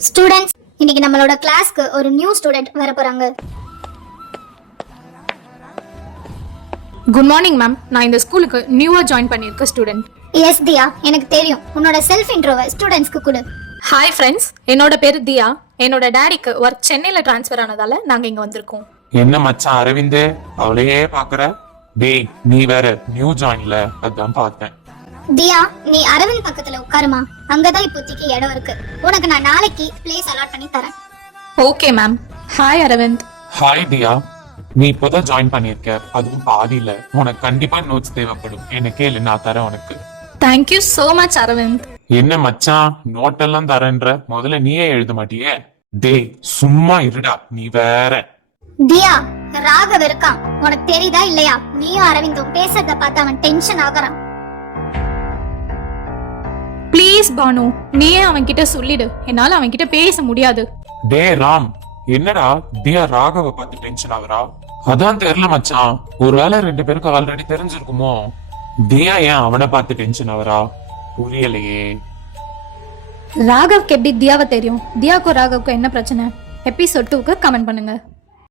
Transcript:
Students, இன்னைக்கு நம்மளோட கிளாஸ்க்கு ஒரு நியூ ஸ்டூடெண்ட் வர போறாங்க. Good morning ma'am. நான் இந்த ஸ்கூலுக்கு நியூவா ஜாயின் பண்ணியிருக்க ஸ்டூடெண்ட். எஸ் தியா, எனக்கு தெரியும். உன்னோட செல்ஃப் இன்ட்ரோவை ஸ்டூடெண்ட்ஸ்க்கு கொடு. ஹாய் ஃப்ரெண்ட்ஸ், என்னோட பேரு தியா. என்னோட டாடிக்கு ஒர்க் சென்னையில ட்ரான்ஸ்ஃபர் ஆனதால நாங்க இங்க வந்திருக்கோம். என்ன மச்சான் அரவிந்த், அவளையே பாக்குற? டேய், நீ வேற நியூ ஜாயின்ல, அதான் பார்த்தேன். தியா, நீ அரவிந்த் பக்கத்துல உட்காருமா. அங்கதான் இப்போதைக்கு இடம் இருக்கு. உனக்கு நான் நாளைக்கு பிளேஸ் அலாட் பண்ணி தரேன். Okay ma'am. Hi Aravind. Hi Diya, நீ இப்போதான் ஜாயின் பண்ணிருக்க, அதுவும் பாதியில. உனக்கு கண்டிப்பா நோட்ஸ் தேவைப்படும், என்ன கேளு, நான் தரேன் உனக்கு. Thank you so much Aravind. என்ன மச்சான், நோட் எல்லாம் தரேன்ற, முதல்ல நீயே எழுத மாட்டியே? டேய் சும்மா இருடா, நீ வேற. தியா, ராகவ் இருக்கான், உனக்கு தெரியுதா இல்லையா? நீயும் அரவிந்தும் பேசுறத பார்த்து அவன் டென்ஷன் ஆகுறான். ப்ளீஸ் பானு, நீயே அவன் கிட்ட சொல்லிடு. என்னால அவன் கிட்ட பேச முடியாது. டே ராம், என்னடா தியா ராகவ பார்த்து டென்ஷன் ஆகுறா? அதான் தெரியல மச்சான், ஒருவேளை ரெண்டு பேருக்கு ஆல்ரெடி தெரிஞ்சிருக்குமோ? தியா ஏன் அவனை பார்த்து டென்ஷன் ஆகுறா? புரியலையே. ராகவ்க்கு எப்படி தியாவை தெரியும்? தியாவுக்கும் ராகவுக்கும் என்ன பிரச்சனை? எபிசோட் 2க்கு கமெண்ட் பண்ணுங்க.